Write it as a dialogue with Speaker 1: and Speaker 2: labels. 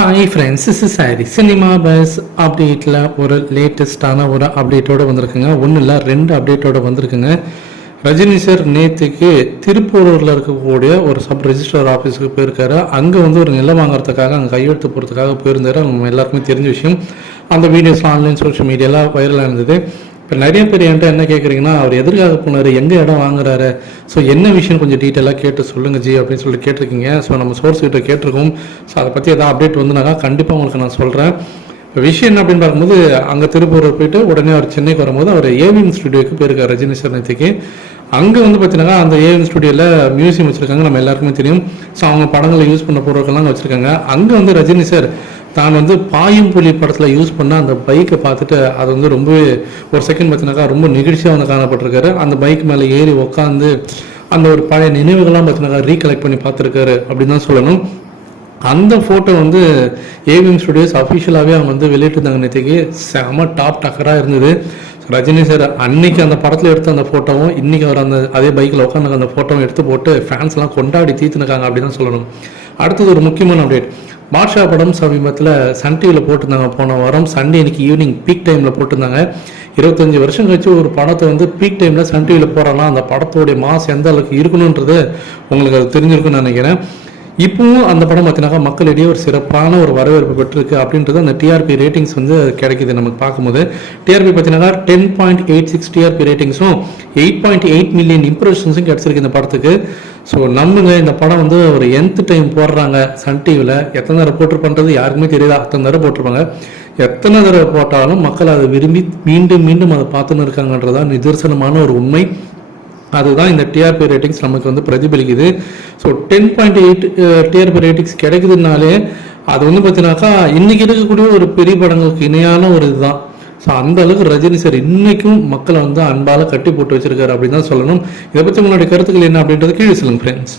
Speaker 1: Hi friends is சாரி cinema buzz அப்டேட்டில் ஒரு லேட்டஸ்டான ஒரு அப்டேட்டோடு வந்திருக்குங்க. ஒன்றும் இல்லை ரெண்டு அப்டேட்டோடு வந்திருக்குங்க. ரஜினி சார் நேற்றுக்கு திருப்பூரூரில் இருக்கக்கூடிய ஒரு சப் ரெஜிஸ்ட்ரார் ஆஃபீஸுக்கு போயிருக்காரு. அங்கே வந்து ஒரு நிலம் வாங்குறதுக்காக அங்கே கையெழுத்து போகிறதுக்காக போயிருந்தார். நம்ம எல்லாருக்குமே தெரிஞ்ச விஷயம். அந்த வீடியோஸ்லாம் ஆன்லைன் சோஷியல் மீடியாலாம் வைரலாக இருந்தது. இப்போ நிறைய பேர் என்கிட்ட என்ன கேட்குறீங்கன்னா அவர் எதற்காக போனார் எங்கே இடம் வாங்குறாரு? ஸோ என்ன விஷயம் கொஞ்சம் டீட்டெயிலாக கேட்டு சொல்லுங்கள் ஜி அப்படின்னு சொல்லி கேட்டிருக்கீங்க. ஸோ நம்ம சோர்ஸ் கிட்ட கேட்டிருக்கோம். ஸோ அதை பற்றி எதாவது அப்டேட் வந்துனாக்கா கண்டிப்பாக உங்களுக்கு நான் சொல்கிறேன் இப்போ விஷயம் என்ன அப்படின்னு பார்க்கும்போது அங்கே திருப்பூர் போயிட்டு உடனே அவர் சென்னைக்கு வரும்போது அவர் ஏவிஎம் ஸ்டுடியோக்கு போயிருக்கார் ரஜினி சார் நேற்றுக்கு அங்கே வந்து பார்த்தீங்கன்னா அந்த ஏஎன் ஸ்டுடியோவில் மியூசியம் வச்சுருக்காங்க நம்ம எல்லாருக்குமே தெரியும். ஸோ அவங்க படங்களை யூஸ் பண்ண பொருட்கள்லாம் அங்கே வச்சுருக்காங்க. அங்கே வந்து ரஜினி சார் தான் வந்து பாயும் புலி படத்தில் யூஸ் பண்ண அந்த பைக்கை பார்த்துட்டு அது வந்து ரொம்பவே ஒரு செகண்ட் பார்த்தீங்கன்னாக்கா ரொம்ப நிகழ்ச்சியாக வந்து காணப்பட்டிருக்காரு. அந்த பைக் மேலே ஏறி உட்காந்து அந்த ஒரு பழைய நினைவுகள்லாம் பார்த்தீங்கன்னா ரீகலெக்ட் பண்ணி பார்த்துருக்காரு அப்படின்னு தான் சொல்லணும். அந்த ஃபோட்டோ வந்து ஏவிஎம் ஸ்டுடியோஸ் அஃபிஷியலாகவே அவங்க வந்து வெளியிட்டிருந்தாங்க நேற்றுக்கு செம டாப் டக்கராக இருந்தது. ரஜினி சார் அன்னைக்கு அந்த படத்தில் எடுத்த அந்த ஃபோட்டோவும் இன்னைக்கு அவர் அந்த அதே பைக்கில் உட்காந்து அந்த ஃபோட்டோவும் எடுத்து போட்டு ஃபேன்ஸ்லாம் கொண்டாடி தீர்த்துனுக்காங்க அப்படின்னு தான் சொல்லணும். அடுத்தது ஒரு முக்கியமான அப்டேட் பாட்ஷா படம் சமீபத்தில் சன் டிவியில் போட்டிருந்தாங்க. போன வாரம் சண்டே இன்னைக்கு ஈவினிங் பீக் டைமில் போட்டிருந்தாங்க. இருபத்தஞ்சி வருஷம் கழிச்சு ஒரு படத்தை வந்து பீக் டைமில் சன் டிவியில் போகிறாங்கன்னா அந்த படத்தோடைய மாஸ் எந்த அளவுக்கு இருக்கணுன்றது உங்களுக்கு அது தெரிஞ்சிருக்குன்னு நினைக்கிறேன். இப்பவும் அந்த படம் பார்த்தீங்கன்னா மக்களிடையே ஒரு சிறப்பான ஒரு வரவேற்பு பெற்றிருக்கு அப்படின்றது அந்த டிஆர்பி ரேட்டிங்ஸ் வந்து கிடைக்குது நமக்கு பார்க்கும்போது. டிஆர்பி பார்த்தீங்கன்னா ten point eight six TRP ரேட்டிங்ஸும் eight point eight million இம்ப்ரெஷன்ஸும் கிடச்சிருக்கு இந்த படத்துக்கு. ஸோ நம்புங்க இந்த படம் வந்து ஒரு எந்த டைம் போடுறாங்க சன் டிவியில் எத்தனை தடவை போட்டிருப்பன்றது யாருக்குமே தெரியாது. அத்தனை தடவை போட்டிருப்பாங்க. எத்தனை தடவை போட்டாலும் மக்கள் அதை விரும்பி மீண்டும் மீண்டும் அதை பார்த்துன்னு இருக்காங்கன்றதான் நிதர்சனமான ஒரு உண்மை. அதுதான் இந்த டிஆர்பி ரேட்டிங்ஸ் நமக்கு வந்து பிரதிபலிக்குது. So ten point eight TRP ratings கிடைக்குதுனாலே அது வந்து பார்த்தீங்கன்னாக்கா இன்னைக்கு இருக்கக்கூடிய ஒரு பெரிய படங்களுக்கு இணையான ஒரு இதுதான். ஸோ அந்த அளவுக்கு ரஜினி சார் இன்னைக்கும் மக்களை வந்து அன்பால கட்டி போட்டு வச்சிருக்காரு அப்படின்னு தான் சொல்லணும். இதை பற்றி உங்களுடைய கருத்துக்கள் என்ன அப்படின்றது கீழே சொல்லுங்க ஃப்ரெண்ட்ஸ்